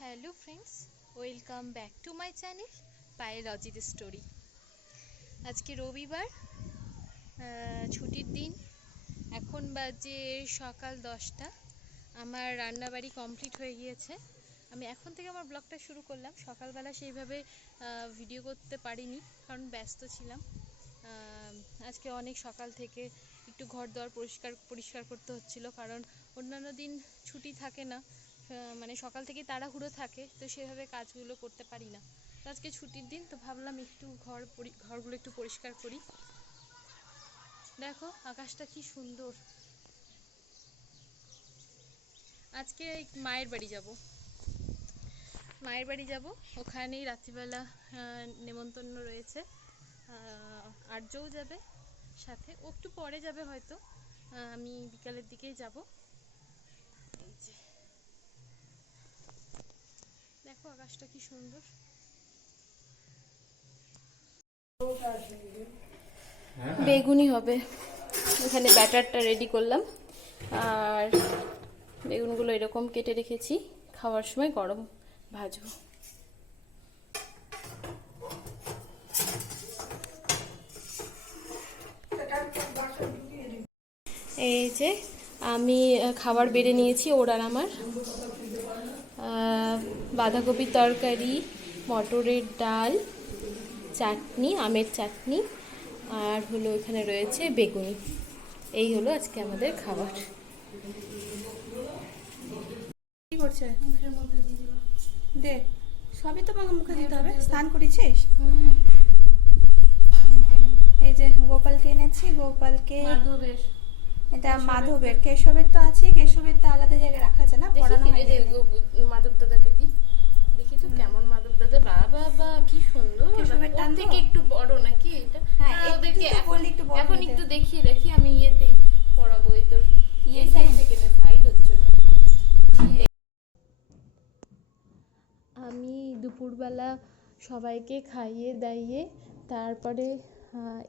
Hello friends, welcome back to my channel Payel Ajit story. আজকে রবিবার, ছুটির দিন। এখন বাজে সকাল 10টা। আমার রান্নাবাড়ি কমপ্লিট হয়ে গিয়েছে। আমি এখন থেকে আমার ব্লগটা শুরু করলাম। সকালবেলা সেইভাবে ভিডিও করতে পারিনি, কারণ ব্যস্ত ছিলাম। আজকে অনেক সকাল থেকে একটু ঘর দর পরিষ্কার করতে হচ্ছিল, কারণ অন্যান্য দিন ছুটি থাকে না, মানে সকাল থেকে তাড়াহুড়ো থাকে, তো সেভাবে কাজগুলো করতে পারি না। তো আজকে ছুটির দিন, তো ভাবলাম একটু ঘরগুলো একটু পরিষ্কার করি। দেখো আকাশটা কি সুন্দর। আজকে মায়ের বাড়ি যাব। ওখানেই রাত্রিবেলা নেমন্তন্ন রয়েছে। আর্যও যাবে সাথে, ও একটু পরে যাবে হয়তো। আমি বিকালের দিকেই যাব। এই যে দেখো আকাশটা কি সুন্দর। বেগুনি হবে, এখানে ব্যাটারটা রেডি করলাম, আর বেগুনগুলো এরকম কেটে রেখেছি, খাওয়ার সময় গরম ভাজবো। এই যে আমি খাবার বেড়ে নিয়েছি, ওর আর আমার। বাঁধাকপির তরকারি, মটরের ডাল, চাটনি, আমের চাটনি, আর হলো এখানে রয়েছে বেগুনি। এই হলো আজকে আমাদের খাবার। কি করছে? মুখের মধ্যে দিয়ে দিলাম। দে, সবই তো আমাকে মুখে দিতে হবে। স্নান করেছিস? এই যে গোপালকে এনেছি, গোপালকে। মাধবের, এটা মাধবের, কেশবের তো আছে, কেশবের তো আলাদা জায়গায় রাখা আছে না, পড়ানো হয়। মাধব দাদাকে দিই, দেখি তো কেমন মাধব দাদা। বাবা কি সুন্দর। কেশবের টান থেকে একটু বড় নাকি এটা? হ্যাঁ, ওদেরকে বললি একটু বড় এখন নিতে। একটু দেখিয়ে রাখি, আমি ইয়েতেই পড়াবো। এই তোর ইয়ে সাইড থেকে না, সাইড হচ্ছে না। আমি দুপুরবেলা সবাইকে খাইয়ে দাইয়ে তারপরে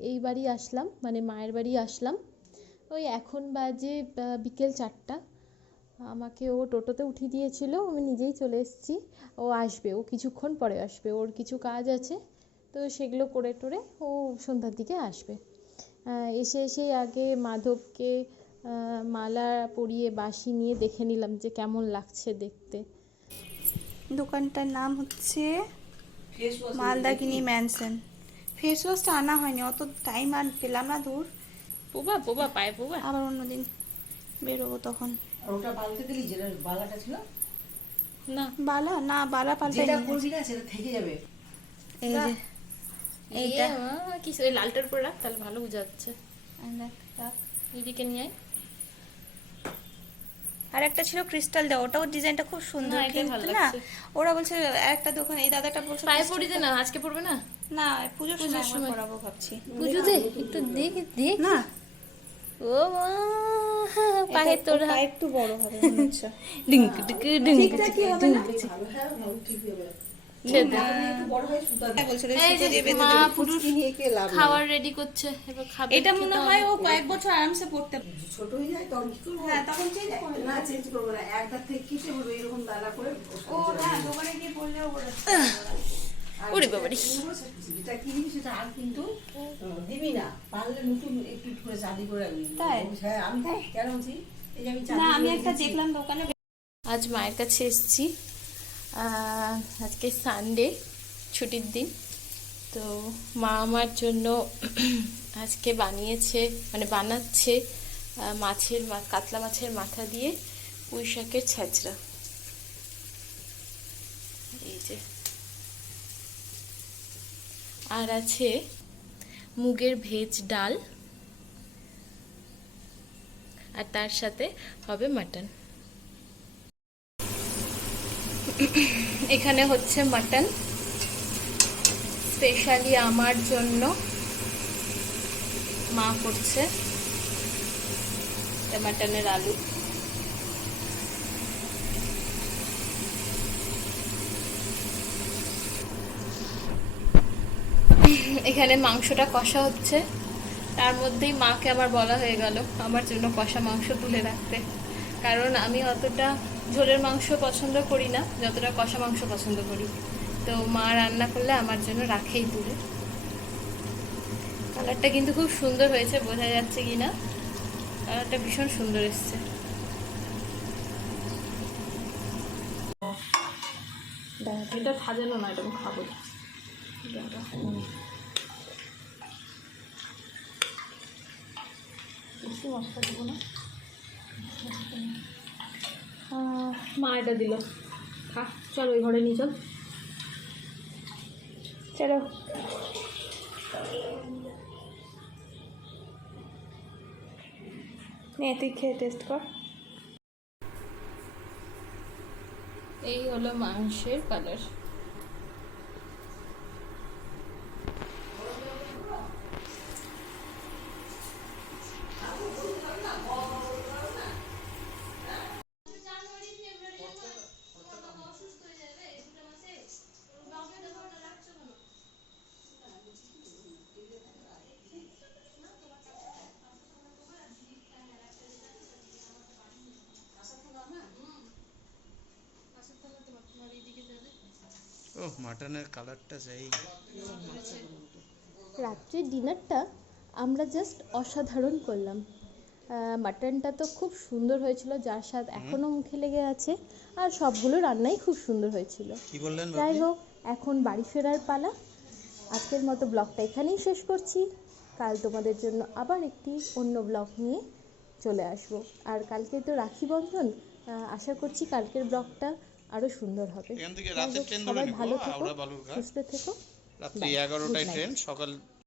এই বাড়ি আসলাম, মানে মায়ের বাড়ি আসলাম। ওই এখন বাজে বিকেল 4টা। আমাকে ও টোটোতে উঠিয়ে দিয়েছিল, আমি নিজেই চলে এসেছি। ও আসবে, ও কিছুক্ষণ পরে আসবে, ওর কিছু কাজ আছে, তো সেগুলো করে টোরে ও সন্ধ্যার দিকে আসবে। এসেই আগে মাধবকে মালা পরিয়ে বাঁশি নিয়ে দেখে নিলাম যে কেমন লাগছে দেখতে। দোকানটার নাম হচ্ছে মালদাকিনি ম্যানসন। ফেস ওয়াশটা আনা হয়নি, অত টাইম আর পেলাম না। দূর পোবা পায়ে পোবা। আবার অন্যদিন বেরোবো তখন। আর ওটা পাল্টে দিলি, যেটা বালাটা ছিল না বালা পাল্টাই যেটা করবি না সেটা থেকে যাবে। এই যে এইটা কি লালটার উপরে রাখ, তাহলে ভালো বোঝা যাচ্ছে। এদিকে নিয়ে আয়। আর একটা ছিল ক্রিস্টাল দেওয়া, ওটাও ডিজাইনটা খুব সুন্দর, না, এটাই কিন্তু ভালো না লাগছে। ওরা বলছে একটা দোকান, এই দাদাটা বলছে পায়ে পড়ি দে না, আজকে পড়বে না। না, পুজোর সময় পড়াবো ভাবছি। পুজো দে একটু, দেখ না, ও মা, পায়ে তোরা পা একটু বড় হবে মনে হচ্ছে। ডিঙ্ক ডিঙ্ক ডিঙ্ক ঠিকঠাকই হবে না? ভালো, হ্যাঁ ভালো, ঠিক হবে। ছেদে। একটু বড় হয় সুতা দিয়ে। বলছিল এই সুতো দিয়ে যে বেঁধে মা দেবে। পুরুষ কুচকি নিয়ে কে লাভ নেই। খাবার রেডি করছে, এবার খাবে। এটা মনে হয় ও কয়েক বছর আরামসে পড়তে পারবে। ছোট হয়ে যায় তখন কি করবো? হ্যাঁ, তখন চেঞ্জ করে না, চেঞ্জ করবো না, একদার থেকে কেটে বলবো এরকম দানা করে। ও হ্যাঁ, দোকানে গিয়ে পড়লেও ওরা আর ওরে বাবারে। যেটা কিনবি সেটা আর কিন্তু দিবি না, পারলে নতুন একটু করে চাঁদি করে রাখবি। তাই? হ্যাঁ, আমি কেন বলছি, এই যে আমি না, চাঁদি আমি করে একটা দিয়েছি। দেখলাম দোকানে। আজ মায়ের কাছে এসেছি। আজকে সানডে, ছুটির দিন। তো মা আমার জন্য আজকে বানাচ্ছে কাতলা মাছের মাথা দিয়ে পুঁই শাকের ছ্যাঁচড়া। এই যে, আর আছে মুগের ভেজ ডাল, আর তার সাথে হবে মাটন। এখানে হচ্ছে মাটন স্পেশালি আমার জন্য, মা করছে মাটনের আলু। এখানে মাংসটা কষা হচ্ছে, তার মধ্যেই মাকে আমার বলা হয়ে গেল আমার জন্য কষা মাংস তুলে রাখতে, কারণ আমি অতটা ঝোলের মাংস পছন্দ করি না, যতটা কষা মাংস পছন্দ করি। তো মা রান্না করলে আমার জন্য রাখেই তুলে। কালারটা কিন্তু খুব সুন্দর হয়েছে, বোঝা যাচ্ছে কি না, কালারটা ভীষণ সুন্দর এসছে। এটা সাজানো না, এটা আমি খাবো। বেশি মশলা দেবো না। মা এটা দিল, খা, চল ওই ঘরে নিয়ে চল। চলো নে তুই খেয়ে টেস্ট কর। এই হলো মাংসের কালার। ওহ, মাটনের কালারটা সেই। রাত্রির ডিনারটা আমরা জাস্ট অসাধারণ করলাম। মাটনটা তো খুব সুন্দর হয়েছিল, যার স্বাদ এখনও মুখে লেগে আছে, আর সবগুলো রান্নাই খুব সুন্দর হয়েছিল। কি বললেন যাই বাপি? হোক, এখন বাড়ি ফেরার পালা। আজকের মতো ব্লগটা এখানেই শেষ করছি। কাল তোমাদের জন্য আবার একটি অন্য ব্লগ নিয়ে চলে আসব। আর কালকে তো রাখি বন্ধন, আশা করছি কালকের ব্লগটা আরও সুন্দর হবে। এখান থেকে যাই রাতের হোক, ট্রেন ধরে সবাই নেবো, ভালো থেকো, হাওড়া বালুরঘাট। সুস্থ থেকো। রাত্রি Bye. 11টায় Good night. ট্রেন, সকাল